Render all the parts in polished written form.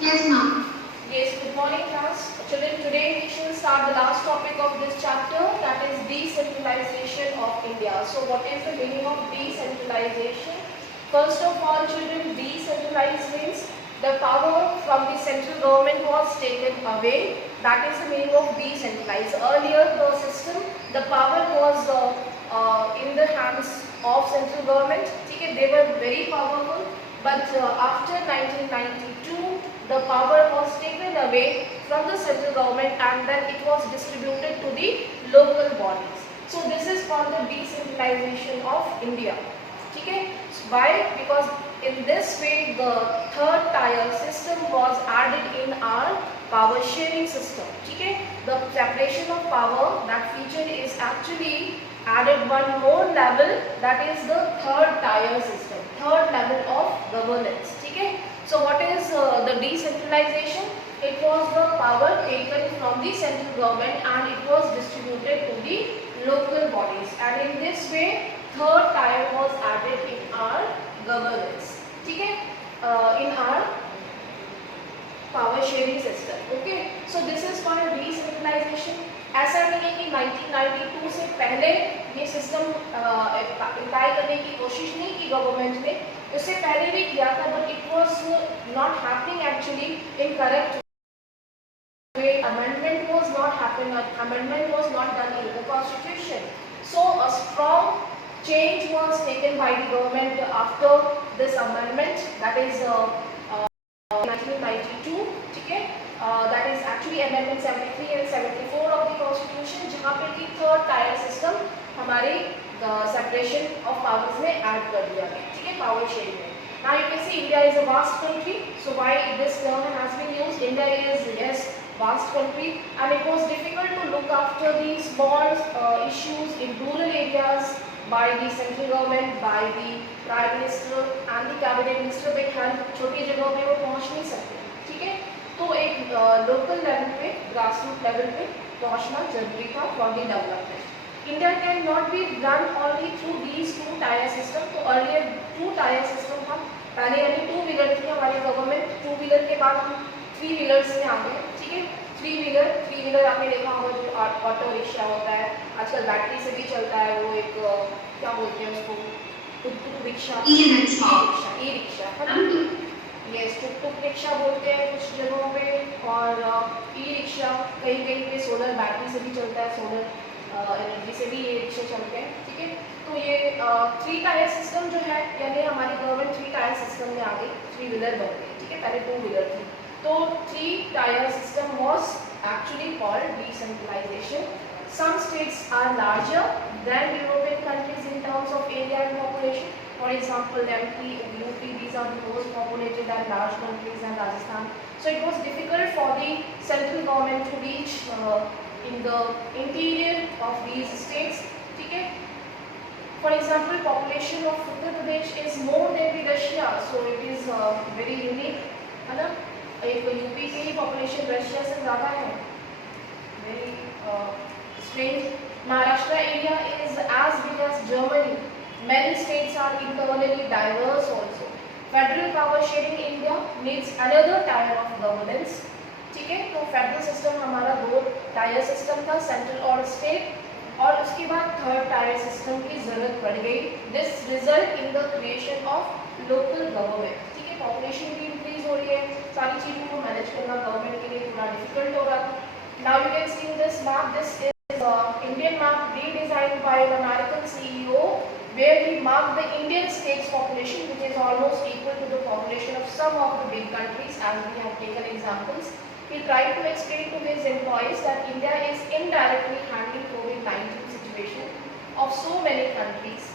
Yes, ma'am. Yes, good morning class. Children, today we shall start the last topic of this chapter, that is decentralization of India. So what is the meaning of decentralization? First of all, children, decentralized means the power from the central government was taken away. That is the meaning of decentralized. Earlier the system, the power was in the hands of central government. Okay, they were very powerful, but after 1992, the power was taken away from the central government and then it was distributed to the local bodies. So this is called the decentralization of India. Okay? Why? Because in this way the third tier system was added in our power sharing system. Okay? The separation of power, that feature is actually added one more level, that is the third tier system, third level of governance. Okay? So what is the decentralization? It was the power taken from the central government and it was distributed to the local bodies, and in this way third tier was added in our governance. Okay? In our power sharing system. Okay? So this is called decentralization. ऐसा नहीं है कि 1992 से पहले ये system apply करने की कोशिश नहीं की गवर्नमेंट ने, उससे पहले भी किया था, but it was not happening actually in correct way. Amendment was not happening. Amendment was not done in the constitution. So a strong change was taken by the government after this amendment, that is 1992. Okay? That is actually amendment 73 and 74 of the constitution, जहाँ पे की third tier system हमारे separation of powers में add कर दिया गया. ठीक है, पावर शेयरिंग में. Now you can see India is a vast country. So why this term has been used? India is, yes, vast country, and it was difficult to look after the small issues in rural areas by the central government, by the prime minister and the cabinet minister. Bit हर छोटी जगहों पे वो पहुंच नहीं सकते. ठीक है, तो एक लोकल लेवल पे, ग्रास रूट लेवल पे पहुंचना जरूरी था for the development. India can not be run only through these two tier system. तो earlier two tier system था. पहले यानी टू व्हीलर थी हमारी गवर्नमेंट, टू व्हीलर के बाद हम थ्री व्हीलर्स में आ गए. ठीक है, थ्री व्हीलर आपने देखा होगा, जो ऑटो रिक्शा होता है, आजकल बैटरी से भी चलता है, वो एक क्या बोलते हैं उसको, टुक रिक्शा, ई रिक्शा है ना. ये टुक रिक्शा बोलते हैं कुछ जगहों पे, और ई रिक्शा कहीं कहीं पे सोलर बैटरी से भी चलता है, सोलर एनर्जी से भी ये रिक्शे चलते हैं. ठीक है, तो ये थ्री टायर सिस्टम जो है, यानी हमारी गवर्नमेंट थ्री टायर सिस्टम में आ गई, थ्री व्हीलर बन गई. ठीक है, पहले टू व्हीलर थी. तो three tier system was actually called decentralization. Some states are larger than European countries in terms of area and population. For example, MP, UP, these are the most populated and large countries, and Rajasthan. So it was difficult for the central government to reach in the interior of these states. Okay? For example, population of Uttar Pradesh is more than the Russia, so it is very unique. है ना? एक UP की population Russia से ज़्यादा है. Very strange. Maharashtra area is as big as Germany. Many states are internally diverse also. Federal power sharing India needs another tier of governance. ठीक है, तो फेडरल सिस्टम हमारा दो टायर सिस्टम था, सेंट्रल और स्टेट, और उसके बाद थर्ड टायर सिस्टम की जरूरत पड़ गई. This result in the creation of local government. ठीक है, पॉपुलेशन भी इंक्रीज हो रही है, सारी चीज़ों को मैनेज करना गवर्नमेंट के लिए थोड़ा डिफिकल्ट हो रहा था. Now you can see this map. This is Indian map redesigned by an American CEO, where he marked the Indian states population, which is almost equal to the population of some of the big countries, as we have taken examples. He tried to explain to his employees that India is indirectly handling COVID-19 situation of so many countries.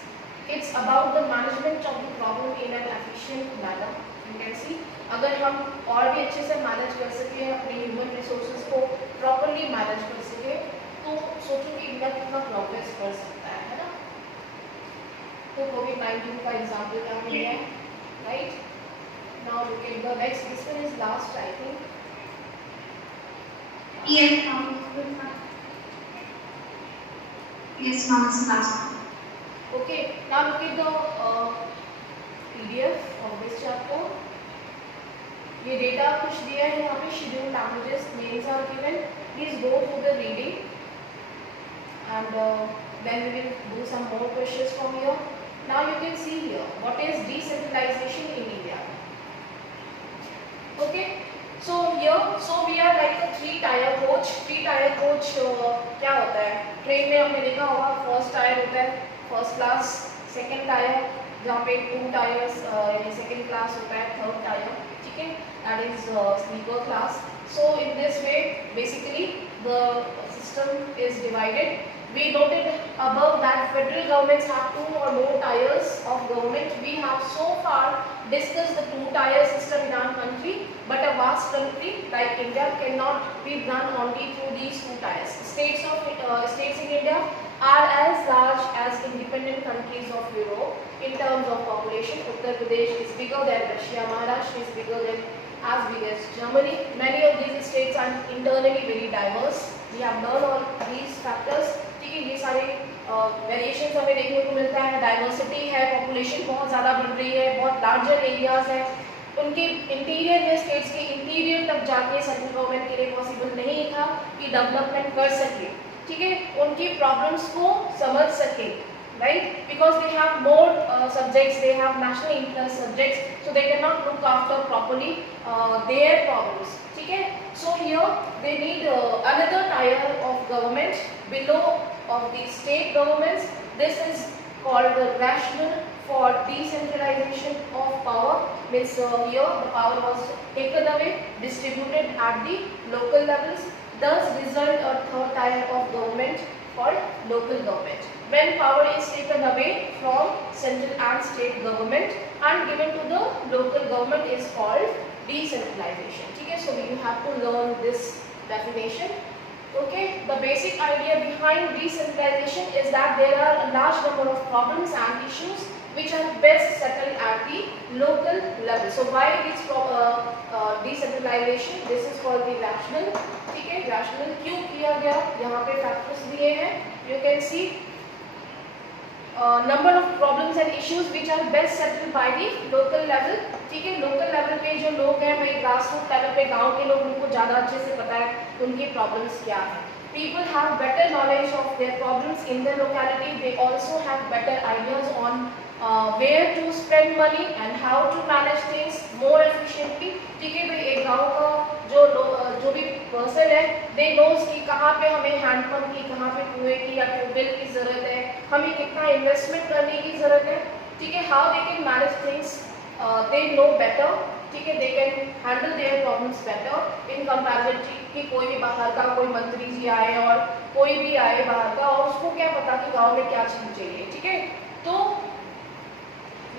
It's about the management of the problem in an efficient manner. You can see, अगर हम और भी अच्छे से manage कर सके, अपने human resources को प्रॉपरली मैनेज कर सके, तो सोचो कि इंडिया कितना प्रोग्रेस कर सकता है ना. तो COVID-19 का एग्जाम्पल क्या मिल है, right. Now look at the next. This one is last, I think. Yes, ma'am. Yes, ma'am. It's last one. Okay, now look at the PDF of this chapter. ये data कुछ दिया है यहाँ पे, schedule languages names are given, please go through the reading and then we will do some more questions from here. Now you can see here what is decentralization in India. Okay, so here we are like a 3-tier coach. 3-tier coach क्या होता है, train में आपने देखा होगा, first tier होता है first class, second tier जहाँ पे 2 टायर्स यानी सेकंड क्लास होता है, थर्ड टायर, ठीक है, that is sleeper class. So in this way basically the system is divided. We noted above that federal governments have 2 or more tiers of government. We have so far discussed the 2-tier system in our country, but a vast country like India cannot be run only through these 2 tiers. States in India are as large as independent countries of Europe in terms of population. Uttar Pradesh is bigger than Russia, Maharashtra is bigger than as big as Germany. Many of these states are internally very diverse. We have learned all these factors. ठीक है, ये सारे variations हमें देखने को मिलता है. Diversity है, पॉपुलेशन बहुत ज़्यादा बढ़ रही है, बहुत लार्जर एरियाज है. उनके इंटीरियर में, स्टेट्स के इंटीरियर तक जाके सेंट्रल गवर्नमेंट के लिए पॉसिबल नहीं था कि डेवलपमेंट कर सके, ठीक है, उनकी प्रॉब्लम्स को समझ सके, right? Because they have more subjects, they have national interest subjects, so they cannot look after properly their problems. ठीक है? So here they need another tier of government below of the state governments. This is called the rationale for decentralization of power. Means here the power was taken away, distributed at the local levels. Thus result a third tier of government called local government. When power is taken away from central and state government and given to the local government is called decentralization. ठीक है, so you have to learn this definition. Okay, the basic idea behind decentralization is that there are a large number of problems and issues which are best settled at the local level. So why this decentralization? This is called the rationale. ठीक है, rationale क्यों किया गया? यहाँ पे factors दिए हैं. You can see number of problems and issues which are best settled by the local level. ठीक है, local level पे जो लोग हैं, भाई grassroots level पे गांव के लोग, उनको ज़्यादा अच्छे से पता है उनकी problems क्या है. People have better knowledge of their problems in their locality. They also have better ideas on where to spend money and how to manage things more efficiently. ठीक है भाई, एक गांव का जो भी पर्सन है, they knows कि कहाँ पे हमें हैंडपंप की, कहाँ पे कुएं की या ट्यूबवेल की ज़रूरत है, हमें कितना इन्वेस्टमेंट करने की ज़रूरत है. ठीक है, how they can manage things, they know better. ठीक है, they can handle their problems better in comparison कि कोई भी बाहर का कोई मंत्री जी आए और कोई भी आए बाहर का और उसको क्या पता कि गांव में क्या चीज़ चाहिए. ठीक है, तो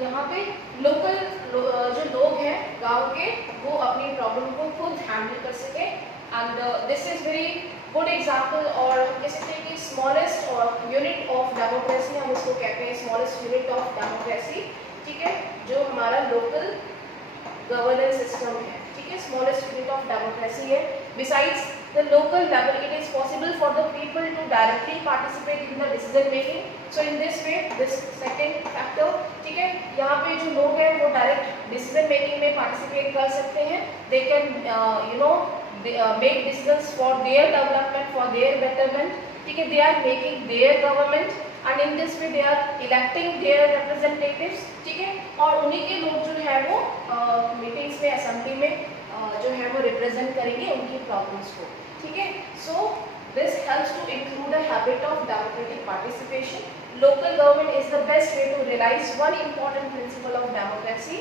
यहाँ पे लोकल जो लोग हैं गांव के, वो अपनी प्रॉब्लम को खुद हैंडल कर सके. And this is very good example, और कह सकते हैं कि स्मॉलेस्ट यूनिट ऑफ डेमोक्रेसी हम इसको कहते हैं, स्मॉलेस्ट यूनिट ऑफ डेमोक्रेसी. ठीक है, जो हमारा लोकल गवर्नेंस सिस्टम है. ठीक है, स्मॉलेस्ट यूनिट ऑफ डेमोक्रेसी है. Besides the local level, it is possible for the people to directly participate in the decision making. So in this way, this second factor, ठीक है, यहाँ पे जो लोग हैं वो डायरेक्ट डिसीजन मेकिंग में पार्टिसिपेट कर सकते हैं. They can make decisions for their development, for their betterment. ठीक है, they are making their government and in this way they are electing their representatives. ठीक है, और उन्हीं के लोग जो है वो मीटिंग्स में, असेंबली में जो है वो रिप्रेजेंट करेंगे उनकी प्रॉब्लम्स को. ठीक है, so this helps to include a habit of democratic participation. Local government is the best way to realise one important principle of democracy,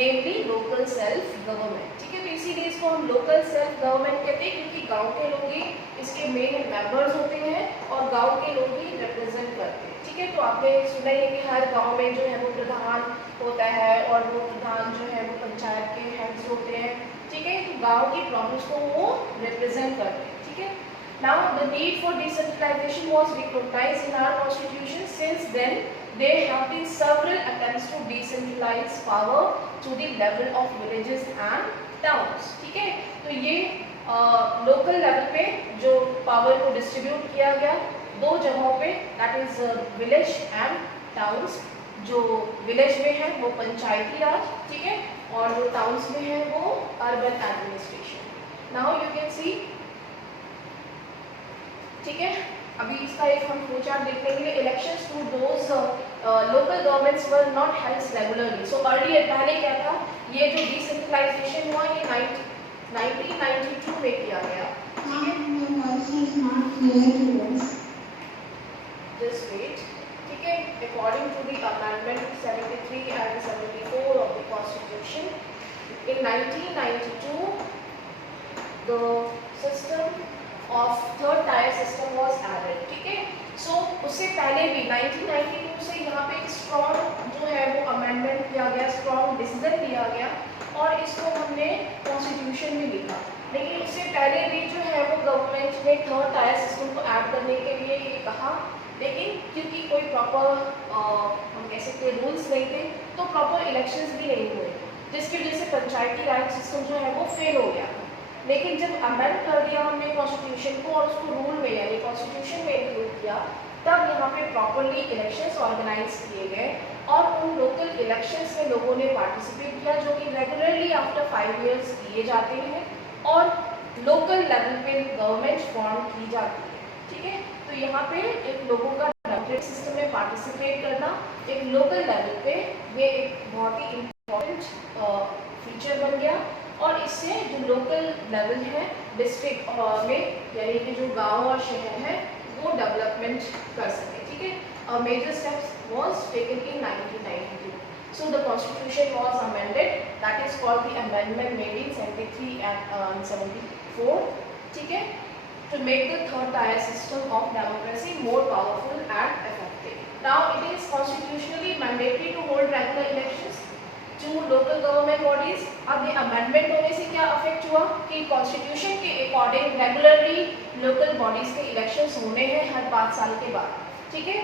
namely local self government. ठीक है, तो इसीलिए इसको हम लोकल सेल्फ गवर्नमेंट कहते हैं, क्योंकि गांव के लोग ही इसके मेन मेंबर्स होते हैं और गांव के लोग ही रिप्रेजेंट करते हैं. ठीक है, तो आपने सुना ही है कि हर गांव में जो है वो प्रधान होता है और वो प्रधान जो है वो पंचायत के हेड्स होते हैं. ठीक है, गांव की प्रॉब्लम्स को वो रिप्रेजेंट करते हैं. ठीक है, now the need for decentralization was recognized in our constitution. Since then there have been several attempts to decentralize power to the level of villages and towns. ठीक है, तो ये लोकल लेवल पे जो पावर को डिस्ट्रीब्यूट किया गया 2 जगहों पे, that is village and towns. जो विलेज में है वो पंचायती राज, ठीक है, और जो टाउन्स में है वो urban administration. Now you can see, ठीक है. अभी इसका एक हम फ्लो चार्ट देखने के लिए, elections to those local governments were not held regularly. So earlier पहले क्या था, ये जो डिसेंट्रलाइजेशन हुआ ये 1992 में किया गया. Just wait. ठीक है. According to the amendment 73 and 74 of the Constitution, in 1992, the system of third tier system was added. ठीक है. So उससे पहले भी 1992 से यहाँ पे एक strong जो है वो amendment किया गया, strong decision लिया गया और इसको हमने Constitution में लिखा. लेकिन उससे पहले भी जो है वो गवर्नमेंट ने थर्ड टायर सिस्टम को ऐड करने के लिए ये कहा, लेकिन क्योंकि कोई प्रॉपर हम कह सकते हैं रूल्स नहीं थे, तो प्रॉपर इलेक्शंस भी नहीं हुए, जिसकी वजह से पंचायती राज सिस्टम जो है वो फेल हो गया. लेकिन जब अमेंड कर दिया हमने कॉन्स्टिट्यूशन को और उसको रूल में यानी कॉन्स्टिट्यूशन में इंक्लूड किया, तब यहाँ पे प्रॉपरली इलेक्शंस ऑर्गेनाइज किए गए और उन लोकल इलेक्शंस में लोगों ने पार्टिसिपेट किया, जो कि रेगुलरली आफ्टर 5 इयर्स किए जाते हैं और लोकल लेवल पे गवर्नमेंट फॉर्म की जाती है. ठीक है. तो यहाँ पे एक लोगों का डेमोक्रेटिक सिस्टम में पार्टिसिपेट करना एक लोकल लेवल पे ये एक बहुत ही इम्पोर्टेंट फीचर बन गया और इससे जो लोकल लेवल है डिस्ट्रिक्ट में यानी कि जो गांव और शहर है वो डेवलपमेंट कर सके. ठीक है. Major steps was taken in 1992. So the constitution was amended, that is called the amendment made in 73 and 74. ठीक है. To make the third tier system of democracy more powerful and effective. Now it is constitutionally mandatory to hold regular elections to local government bodies. अब ये amendment होने से क्या affect हुआ कि constitution के according regularly local bodies के elections होने हैं हर 5 साल के बाद. ठीक है.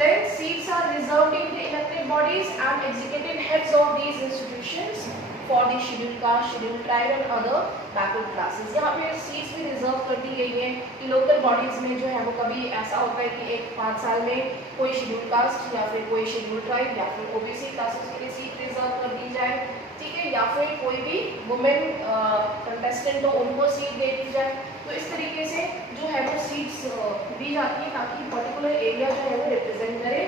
Then seats are reserved in the elected bodies and executive heads of these institutions for the scheduled caste, scheduled tribe and other backward classes. यहाँ पे seats भी reserve कर दी गई है कि local bodies में जो है वो कभी ऐसा होता है कि एक 5 साल में कोई scheduled caste या फिर कोई scheduled tribe या फिर OBC classes के लिए seat reserve कर दी जाए. ठीक है. या फिर कोई भी women contestant हो उनको seat दे दी जाए. तो इस तरीके से जो है वो सीट्स दी जाती है ताकि पर्टिकुलर एरिया जो है वो रिप्रेजेंट करे,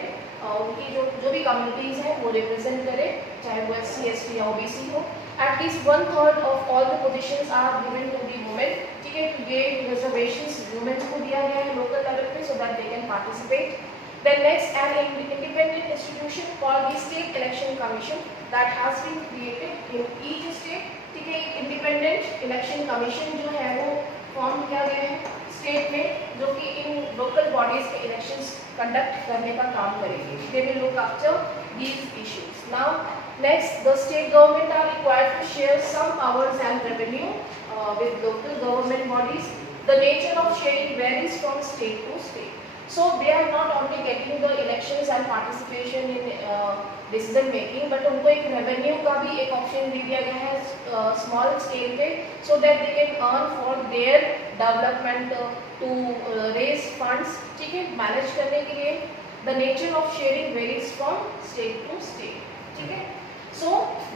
उनकी जो भी कम्युनिटीज़ हैं वो रिप्रेजेंट करे, चाहे वो SC, ST या OBC हो. At least 1/3 of all the positions are given to the women. ठीक है. ये रिजर्वेशंस वुमेन्स को दिया गया है लोकल लेवल पे so that they can participate. Then next, an independent institution called the State Election Commission that has been created in each state. ठीक है. इंडिपेंडेंट इलेक्शन कमीशन जो है वो फॉर्म किया गया है स्टेट में, जो कि इन लोकल बॉडीज के इलेक्शंस कंडक्ट करने का काम करेगी. They will look after these issues. Now next, the state government are required to share some powers and revenue with local government bodies. The nature of sharing varies from state to state. So they are not only getting the elections and participation in decision making, but उनको एक revenue का भी एक option दे दिया गया है small scale पे, so that they can earn for their development to raise funds. ठीक है. manage करने के लिए. The nature of sharing varies from state to state. ठीक है. So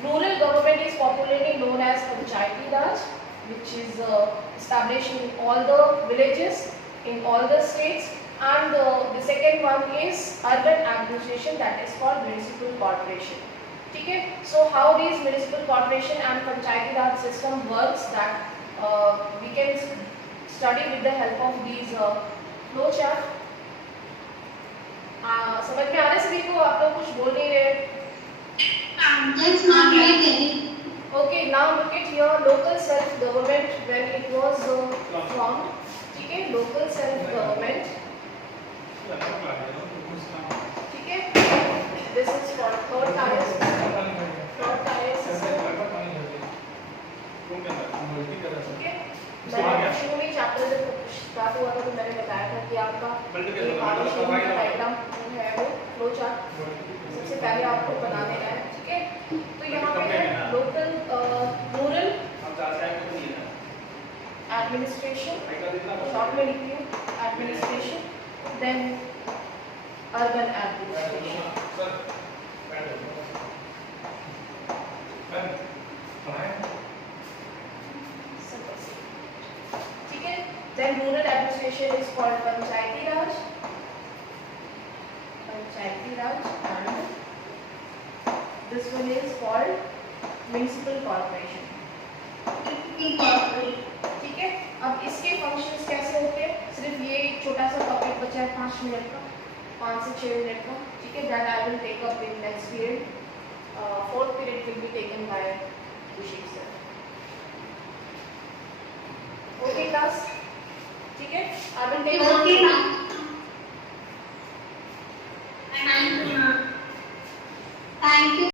rural government is popularly known as Panchayati Raj, which is established in all the villages in all the states. And the second one is urban administration, that is called municipal corporation. ठीक है. So how these municipal corporation and panchayati raj system works, that we can study with the help of these flow chart. समझ में आ रहा है सभी को? आप लोग कुछ बोल नहीं रहे? That's not right. Okay. Now look at here, local self government when it was formed. ठीक है. local self government. ठीक है. This is for third tier system. Third tier system. ठीक है. मैंने शुरू में चैप्टर जब स्टार्ट हुआ था तो मैंने बताया था कि आपका डायग्राम है वो फ्लो चार्ट सबसे पहले आपको बना देना है. ठीक है. तो यहाँ पे है लोकल रूरल एडमिनिस्ट्रेशन, शॉर्ट में लिखिए administration, then urban administration. and rural administration is called Panchayati Raj. Panchayati Raj, and this one is called Municipal Corporation. ठीक है, अब इसके फंक्शंस कैसे होते हैं, सिर्फ ये एक छोटा सा टॉपिक बचा है 5 मिनट का, 5 से 6 मिनट का, ठीक है. That I will take up in next period. Fourth period will be taken by Abhishek sir. Okay class, ठीक है. आई विल टेक